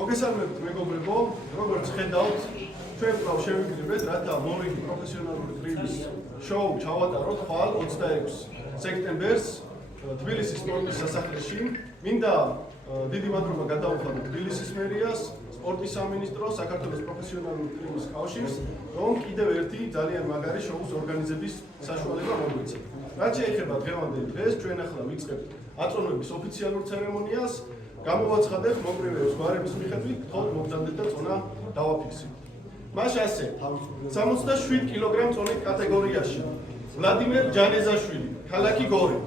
მოგესალმებით მეგობრებო, როგორც ხედავთ, ჩვენ კვლავ შევიკრიბეთ, რათა მორიგი პროფესიონალური დრილის შოუ ჩავატაროთ ხვალ 26 სექტემბერს თბილისის სპორტის სასახლეში. მინდა დიდი მადლობა გადაუხადოთ თბილისის მერიას, სპორტის სამინისტროს, საქართველოს პროფესიონალური დრილის კავშირს, რომ კიდევ ერთი ძალიან მაგარი შოუს ორგანიზების საშუალება მოგვეცეთ. რაც შეეხება დღევანდელ დღეს, ჩვენ ახლა ვიწყებთ აწონების ოფიციალურ ცერემონიას. გამოვაცხადებ მოკრივეების გვარების მიხედვით, გთხოვთ მოგზავნეთ და წონა დავაფიქსიროთ. მას ასე 67 კილოგრამ წონით კატეგორიაში ვლადიმერ ჯანეზაშვილი, ქალაქი გორი.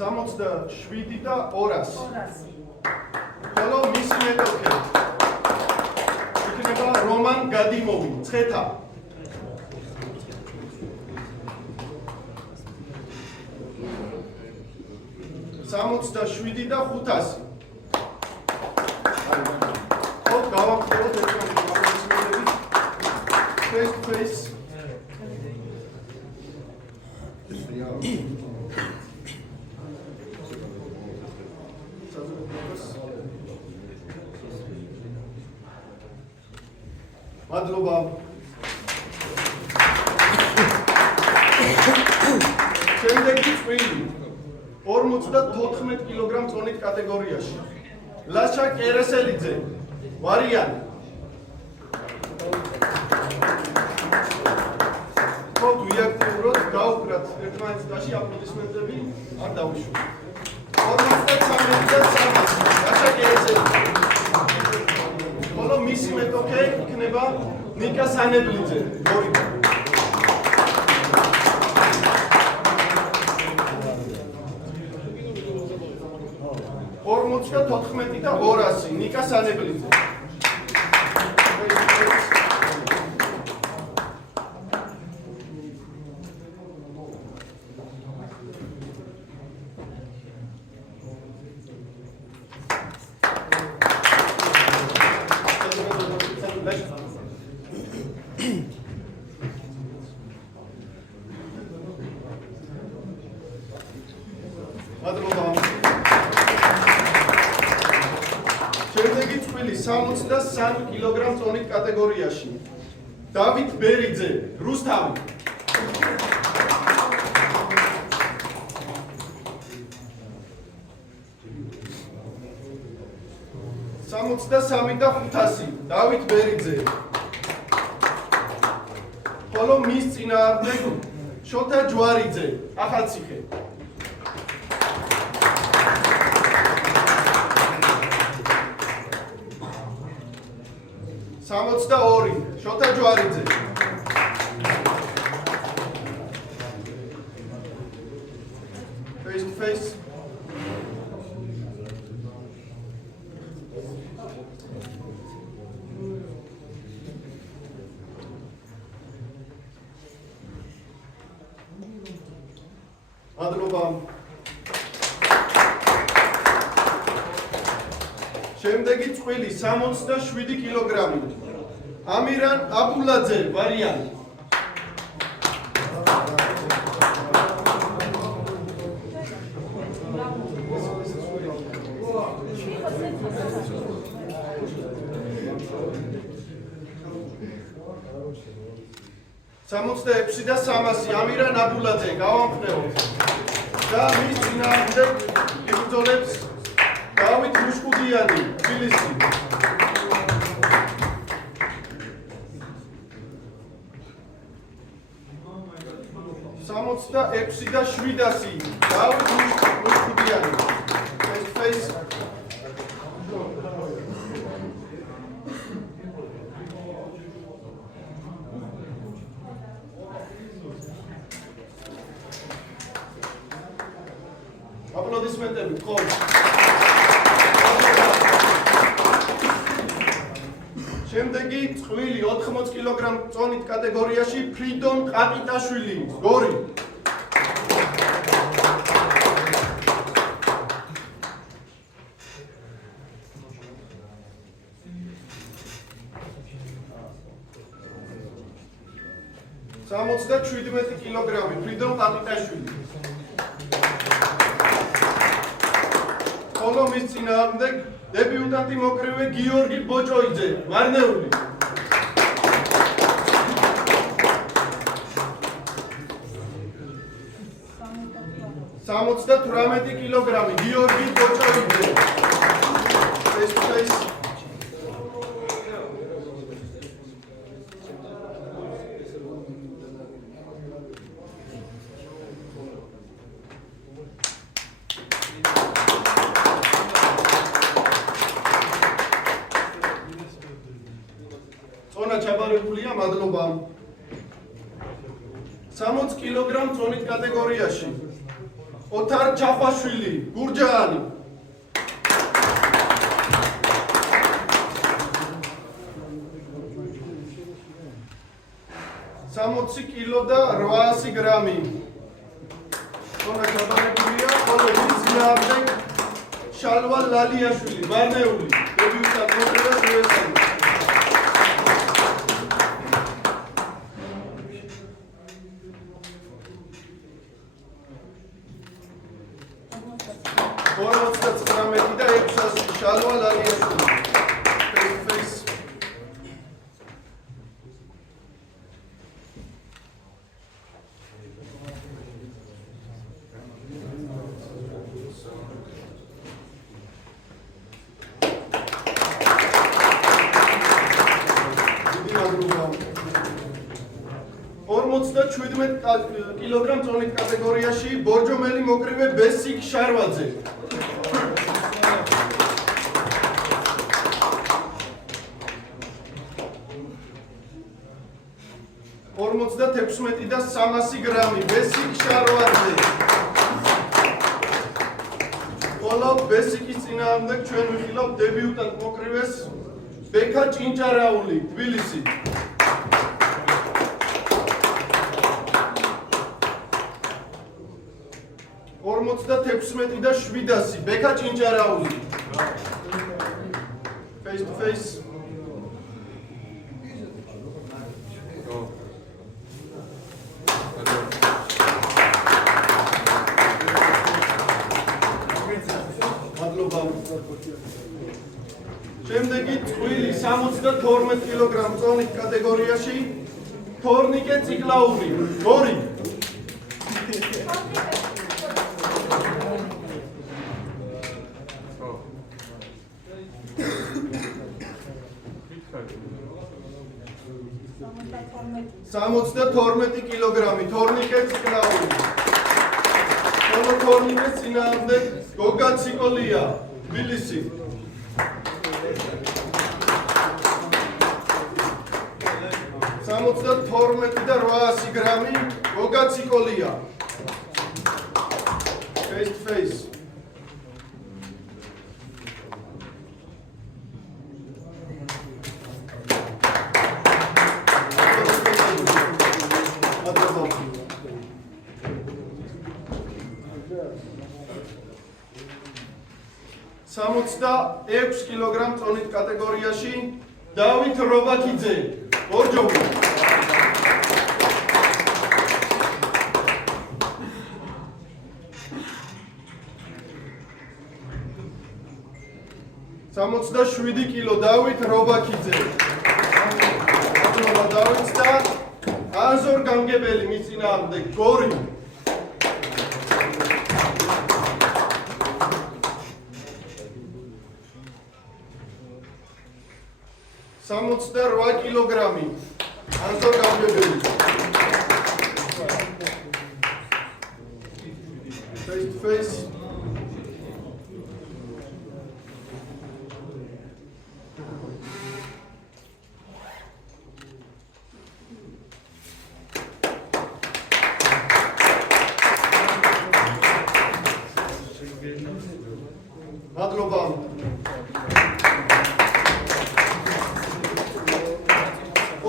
67 და 200. ხოლო მისი მეტოქე იქნება რომან გადიმოვი, ცხეთა. 67 და 500. ხო, გავამხნევოთ ერთმანეთს გამოსმენებით. Face to face. მადლობა. შემდეგი წვილი 54 კილოგრამ წონით კატეგორიაში. ლაშა კერესელიძე, ვარიანი. ხო, ვიაქტიუროთ, გავუკრათ ერთმანეთს დაში აპლოდისმენტები, არ დავიშვათ. 53 და 300, ლაშა კერესელიძე. ხოლო მისი მეტოქე იქნება ნიკა სანებლიძე, გორიდან. 54 და 200 ნიკა სანებლიძე. მადლობა. შემდეგი წვილი 63 კილოგრამ წონით კატეგორიაში. დავით ბერიძე, რუსთავი. 63 და 500 დავით ბერიძე. ხოლო მის წინააღმდეგ შოთა ჯვარიძე, ახალციხე. 62 შოთა ჯვარიძე. Face to face. მადლობა. შემდეგი წვილი 67 კილოგრამი. ამირან აბულაძე, ვარიანი. სამოცდაექვსი და 300 ამირან აბულაძე, გავამხნევოთ. და მის წინააღმდეგ იბრძოლებს დავით მუშკუდიანი, თბილისი. 66 და 700 დავით მუშკუდიანი. Face to face. აპლოდისმენტები გქონდ. შემდეგი წვილი 80 კილოგრამ წონით კატეგორიაში ფრიდონ ყაყიტაშვილი, გორი. სამოცდა 17 კილოგრამი ფრიდონ ყაყიტაშვილი. ხოლო მის წინააღმდეგ დებიუტანტი მოკრივე გიორგი ბოჭოიძე, მარნეული. 78 კილოგრამი გიორგი ბოჭოიძე. ეს წონა ჩაბარებულია, მადლობა. 60 კილოგრამ წონით კატეგორიაში ოთარ ჩახვაშვილი, გურჯაანი. 60 კილო და 800 გრამი. წონა ჩაბარებულია, ხოლო მის წინააღმდეგ შალვა ლალიაშვილი, მარნეული, დებიუტანტ მოკრივე უესტჰემი. და 600 შალვა ლალიაშვილი. Face. და 17 კილოგრამ წონით კატეგორიაში ბორჯომელი მოკრივე ბესიკ შარვაძე. 56 და 300 გრამი ბესიკ შარვაძე. ხოლო ბესიკის წინააღმდეგ ჩვენ ვიხილავთ დებიუტანტ მოკრივეს ბექა ჭინჭარაული, თბილისი. 56 და 700 ბექა ჭინჭარაული. Face to face. შემდეგი წყვილი 72 კილოგრამ წონით კატეგორიაში თორნიკე ციკლაური, გორი. სამოცდა 12 კილოგრამი თორნიკე ციკლაური. ხოლო თორნიკეს წინააღმდეგ გოგა ციკოლია, თბილისი. 72 და 800 გრამი გოგა ციკოლია. Face to face. სამოცდა 6 კილოგრამ წონით კატეგორიაში დავით რობაქიძე, ბორჯომი. 67 კილო დავით რობაქიძე. მადლობა დავითს და აზორ გამგებელი მის წინააღმდეგ გორი. 68 კილოგრამი აზორ გამგებელი. Face to face. მადლობა.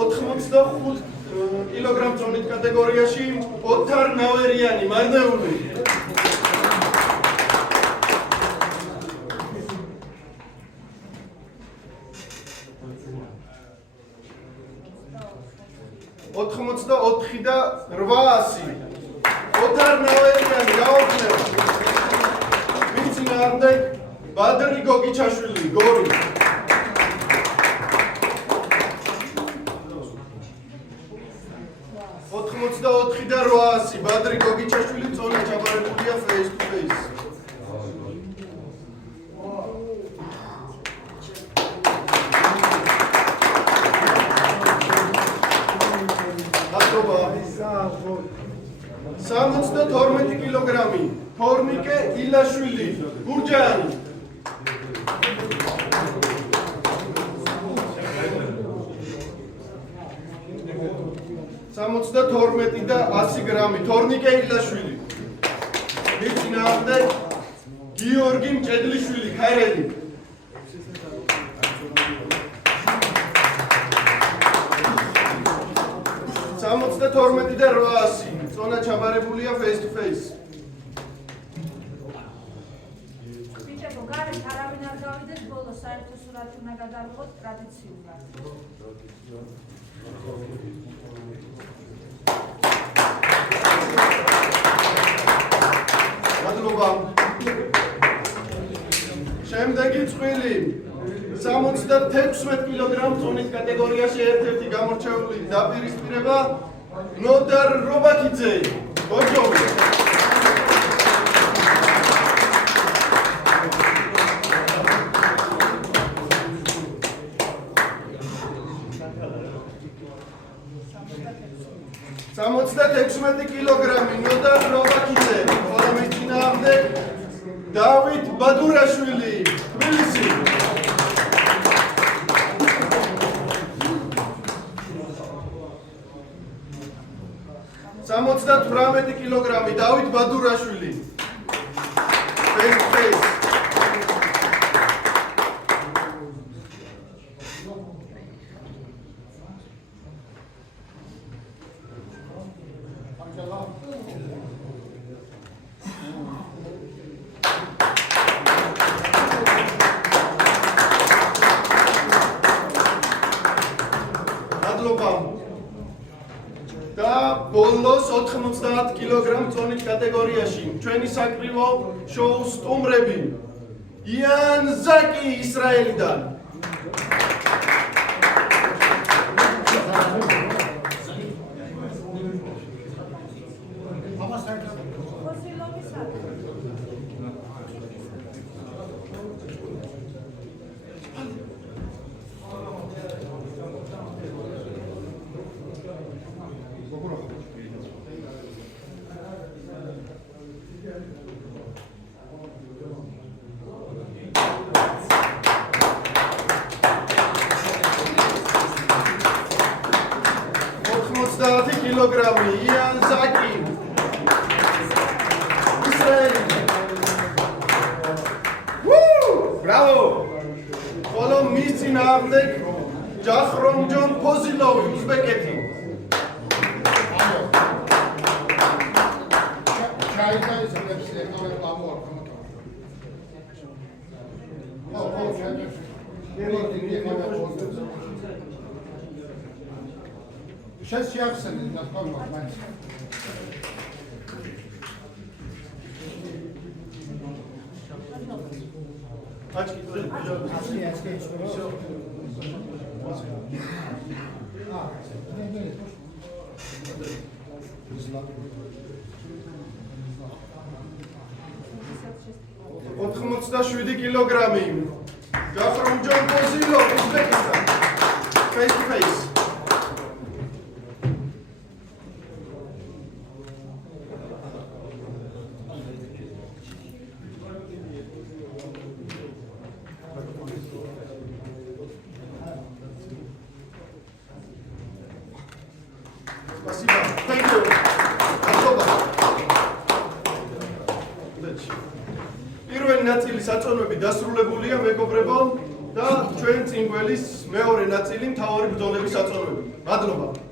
85 კილოგრამ წონით კატეგორიაში ოთარ ნავერიანი, მარნეული. 84 და 800 ოთარ ნავერიანი გაოქნევ. მის წინააღმდეგ ბადრი გოგიჩაშვილი, გორი. ოთხმოცდაოთხი და 800 ბადრი გოგიჩაშვილი წონა ჩაბარებულია face to face. ატობა 72 კილოგრამი თორნიკე ილაშვილი გურჯაანი. სამოცდა 12 და 100 გრამი თორნიკე ილაშვილი. მის წინააღმდეგ გიორგი მჭედლიშვილი ხერელი. 72 და 800 წონა ჩაბარებულია face to face. ბიჭებო, გარეთ არავინ არ გავიდეს, ბოლოს საერთო სურათი უნდა გადავიღოთ ტრადიციულად. მადლობა. შემდეგი წყვილი 76 კილოგრამ წონის კატეგორიაში ერთ-ერთი გამორჩეული დაპირისპირება ნოდარ რობაქიძე. გოჯორი. სამოცდათექვსმეტი კილოგრამი ნოდარ რობაქიძე. ხოლო მის წინააღმდეგ დავით ბადურაშვილი, თბილისი. 78 კილოგრამი დავით ბადურაშვილი. face to face. მადლობა. და ბოლოს 90 კილოგრამ წონის კატეგორიაში ჩვენი საკრივო შოუს სტუმრები იან ზაკი ისრაელიდან. კილოგრამი იან ზაკი ისრაელი. ბრავო. ხოლო მის წინააღმდეგ ჯახრომჯონ ფოზილოვი უზბეკეთი. Сейчас я абсолютно на втором матче. ოთხმოცდაშვიდი კილოგრამი ჯახრომჯონ ფოზილოვი უზბეკეთიდან. face to face. Спасибо. Thank you. პირველი ნაწილი საწონვები დასრულებულია, მეგობრებო, და ჩვენ წინ გველის მეორე ნაწილი მთავარი ბრძოლების საწონვები. მადლობა.